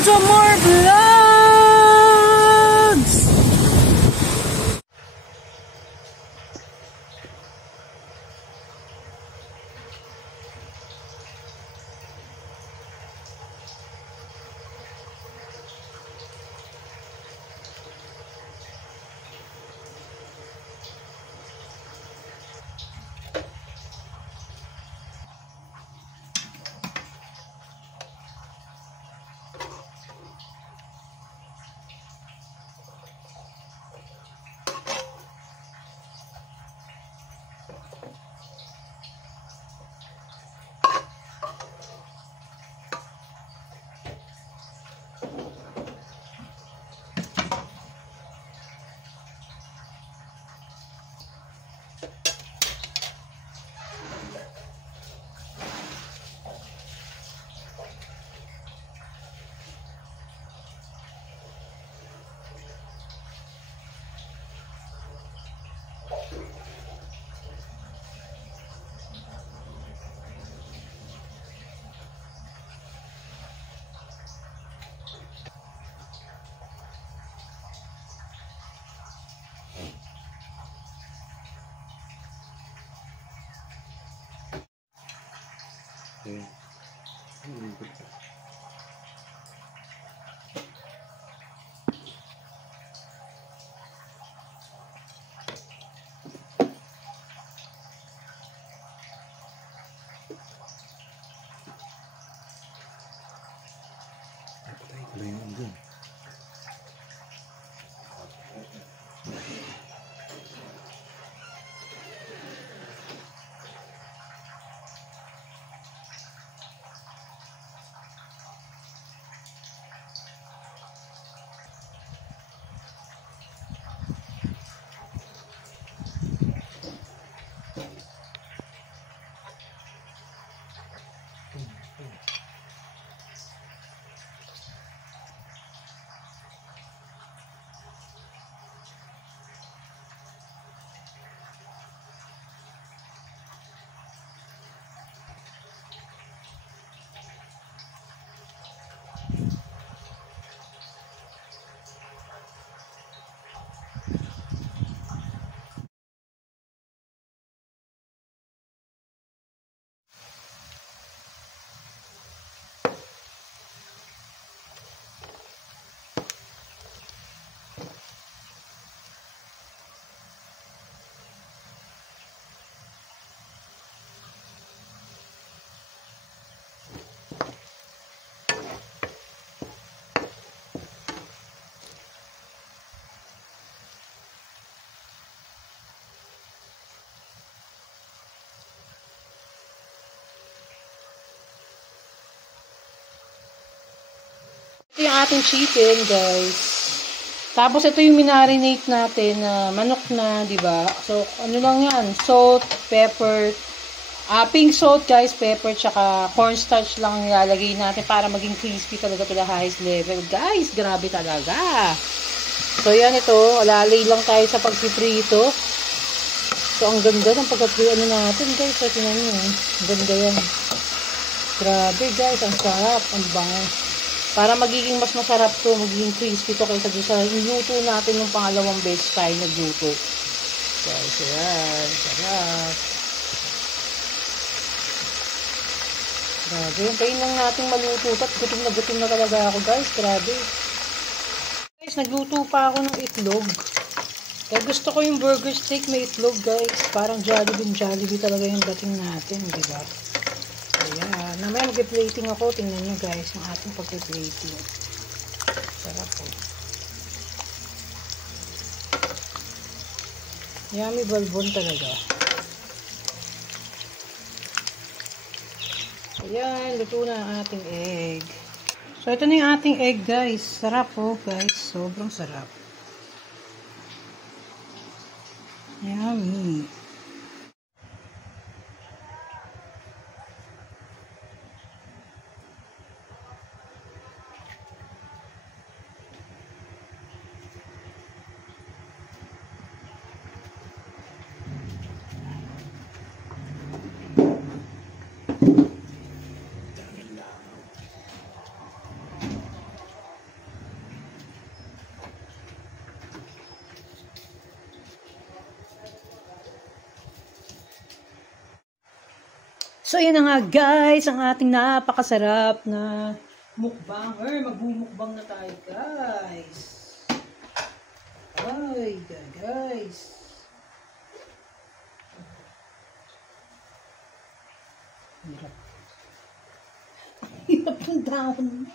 Some more vlogs! Ito yung ating chicken, guys. Tapos ito yung minarinate natin na manok na, 'di ba? So ano lang 'yan, salt, pepper, pink salt, guys, pepper, tsaka cornstarch lang nilalagay natin para maging crispy talaga to the highest level. Guys, grabe talaga. So yan, ito, alalay lang tayo sa pagpiprito. So ang ganda ng pagpiprito natin, guys. So tingnan niyo, ang ganda yan. Grabe, guys, ang sarap, ang bango. Para magiging mas masarap to, magiging crispy to kaysa doon sa niluto natin ng pangalawang beses tayo nagluto. Guys, yan, sarap. Grabe, hintayin lang natin maluto. At gutom na talaga ako, guys. Grabe. Guys, nagluto pa ako ng itlog. Kaya gusto ko yung burger steak may itlog, guys. Parang Jollibee talaga yung dating natin, diba? Ayan. Namaya mag-plating ako. Tingnan nyo, guys, yung ating pag-plating. Sarap po. Yummy balbon talaga. Ayan, luto na ang ating egg. So, ito na yung ating egg, guys. Sarap po, guys. Sobrang sarap. Yummy. So, yun na nga guys, ang ating napakasarap na mukbanger. Magmumukbang na tayo guys. Ay, guys. Hirap. Hirap yung dahon.